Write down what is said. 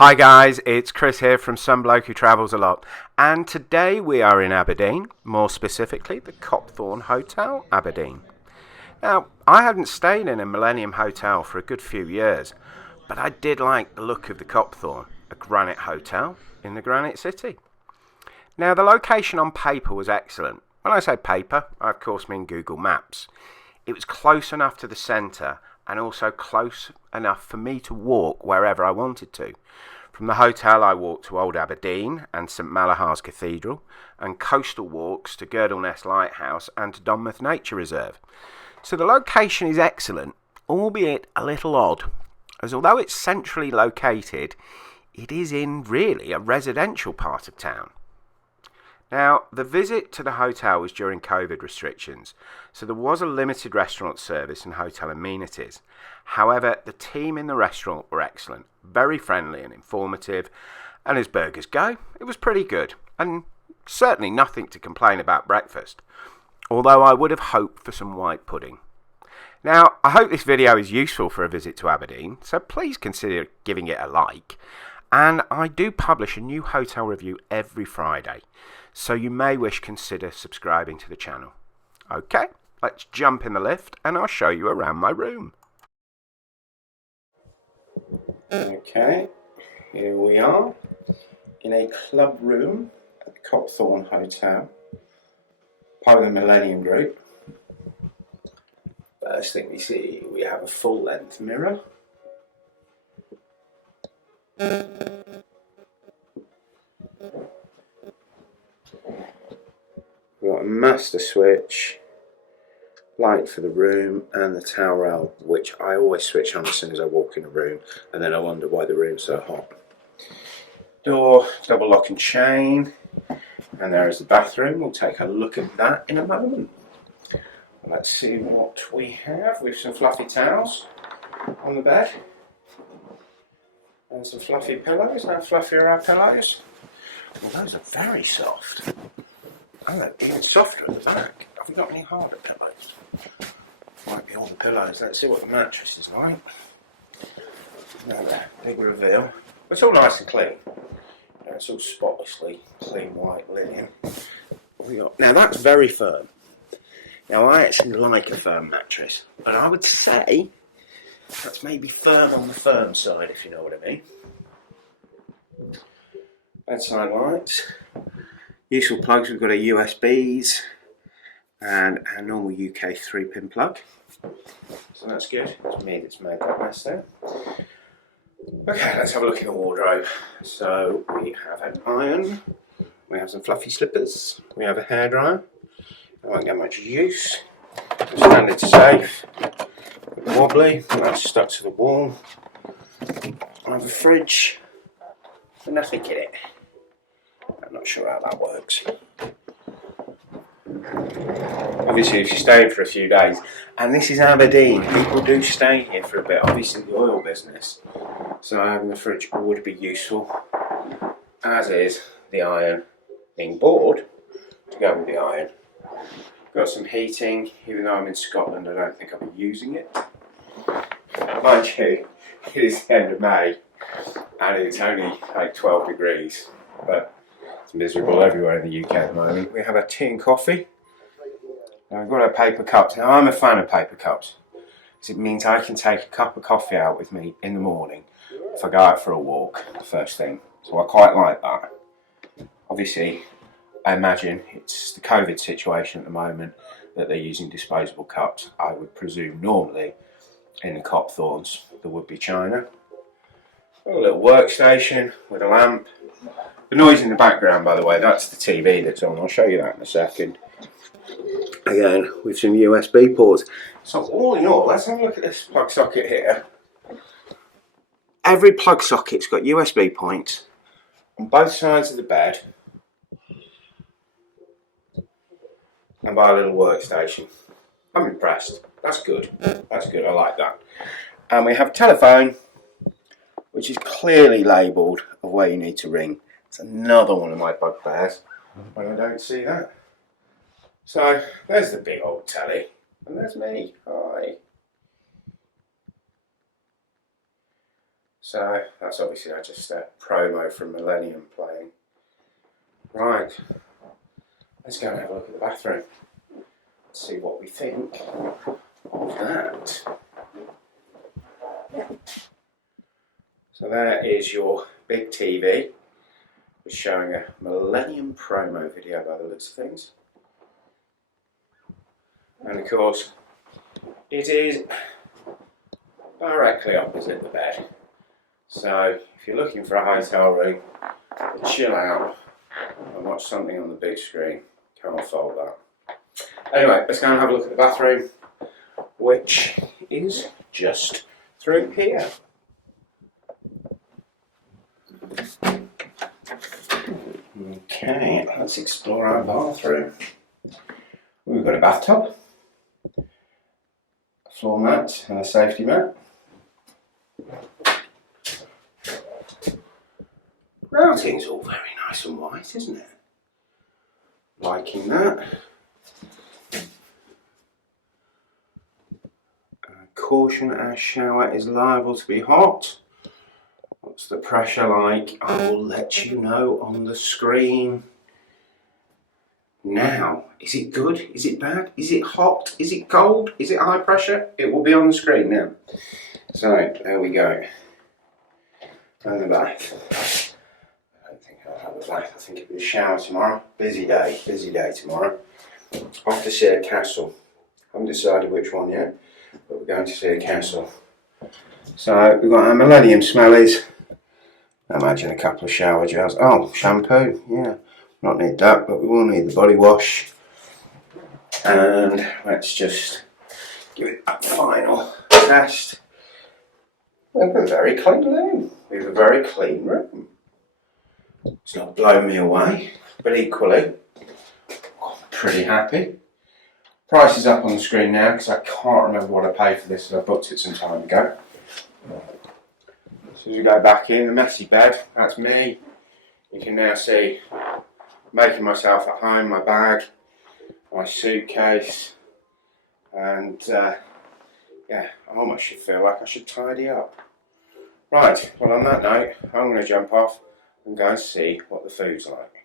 Hi guys, it's Chris here from SomeBloke who travels a lot, and today we are in Aberdeen, more specifically the Copthorne Hotel, Aberdeen. Now, I hadn't stayed in a Millennium Hotel for a good few years, but I did like the look of the Copthorne, a granite hotel in the Granite City. Now, the location on paper was excellent. When I say paper, I of course mean Google Maps. It was close enough to the centre and also close enough for me to walk wherever I wanted to. From the hotel I walked to Old Aberdeen and St Malachar's Cathedral, and coastal walks to Girdelness Lighthouse and to Donmouth Nature Reserve. So the location is excellent, albeit a little odd, as although it's centrally located, it is in really a residential part of town. Now, the visit to the hotel was during COVID restrictions, so there was a limited restaurant service and hotel amenities. However, the team in the restaurant were excellent, very friendly and informative, and as burgers go, it was pretty good, and certainly nothing to complain about breakfast, although I would have hoped for some white pudding. Now, I hope this video is useful for a visit to Aberdeen, so please consider giving it a like. And I do publish a new hotel review every Friday, so you may wish consider subscribing to the channel. Okay, let's jump in the lift and I'll show you around my room. Okay, here we are in a club room at the Copthorne Hotel, part of the Millennium Group. First thing we see, we have a full-length mirror. We've got a master switch, light for the room, and the towel rail, which I always switch on as soon as I walk in a room, and then I wonder why the room's so hot. Door, double lock and chain, and there is the bathroom. We'll take a look at that in a moment. Let's see what we have. We have some fluffy towels on the bed, and some fluffy pillows. How fluffy are our pillows? Well, those are very soft. Oh, they're even softer at the back. Have we got any harder pillows? Might be all the pillows. Let's see what the mattress is like. Another big reveal. It's all nice and clean. It's all spotlessly clean white linen. Now that's very firm. Now I actually like a firm mattress, but I would say that's maybe firm on the firm side, if you know what I mean. Bedside lights. Useful plugs, we've got a USBs and a normal UK 3-pin plug. So that's good. It's me that's made that mess there. Okay, let's have a look in the wardrobe. So we have an iron, we have some fluffy slippers, we have a hairdryer. I won't get much use. Standard safe, wobbly, that's stuck to the wall. I have a fridge with nothing in it. I'm not sure how that works. Obviously, if you're staying for a few days, and this is Aberdeen, people do stay here for a bit, obviously the oil business, so having the fridge would be useful, as is the iron being bored to go with the iron. Got some heating, even though I'm in Scotland I don't think I'll be using it. Mind you, it is the end of May and it's only like 12 degrees, but it's miserable everywhere in the UK at the moment. We have a tea and coffee. Now we've got our paper cups. Now I'm a fan of paper cups because it means I can take a cup of coffee out with me in the morning if I go out for a walk, the first thing. So I quite like that. Obviously, I imagine it's the COVID situation at the moment that they're using disposable cups. I would presume normally in the Copthornes there would be china. A little workstation with a lamp. The noise in the background, by the way, that's the TV that's on. I'll show you that in a second. Again, with some USB ports. So all in all, let's have a look at this plug socket here. Every plug socket's got USB points on both sides of the bed. And by a little workstation. I'm impressed. That's good. That's good. I like that. And we have a telephone, which is clearly labelled of where you need to ring. It's another one of my bugbears when I don't see that. So there's the big old telly, and there's me. Hi. So that's obviously just a promo from Millennium playing. Right, let's go and have a look at the bathroom. Let's see what we think of that. So there is your big TV. It's showing a Millennium promo video by the looks of things. And of course, it is directly opposite the bed. So if you're looking for a hotel room to chill out and watch something on the big screen, can't fault that. Anyway, let's go and have a look at the bathroom, which is just through here. Okay, let's explore our bathroom. We've got a bathtub, a floor mat and a safety mat. Routing's all very nice and white, isn't it? Liking that. Caution, our shower is liable to be hot. What's the pressure like? I will let you know on the screen. Now, is it good? Is it bad? Is it hot? Is it cold? Is it high pressure? It will be on the screen now. So, there we go. And the bath. I don't think I'll have a bath. I think it'll be a shower tomorrow. Busy day tomorrow. Off to see a castle. Haven't decided which one yet, but we're going to see a castle. So we've got our Millennium smellies. I imagine a couple of shower gels. Oh, shampoo, yeah. Not need that, but we will need the body wash. And let's just give it that final test. We have a very clean room. We have a very clean room. It's not blown me away, but equally, I'm pretty happy. Price is up on the screen now because I can't remember what I paid for this, and I booked it some time ago. So as we go back in, the messy bed, that's me. You can now see making myself at home, my bag, my suitcase, and yeah, I almost should feel like I should tidy up. Right, well on that note, I'm going to jump off and go and see what the food's like.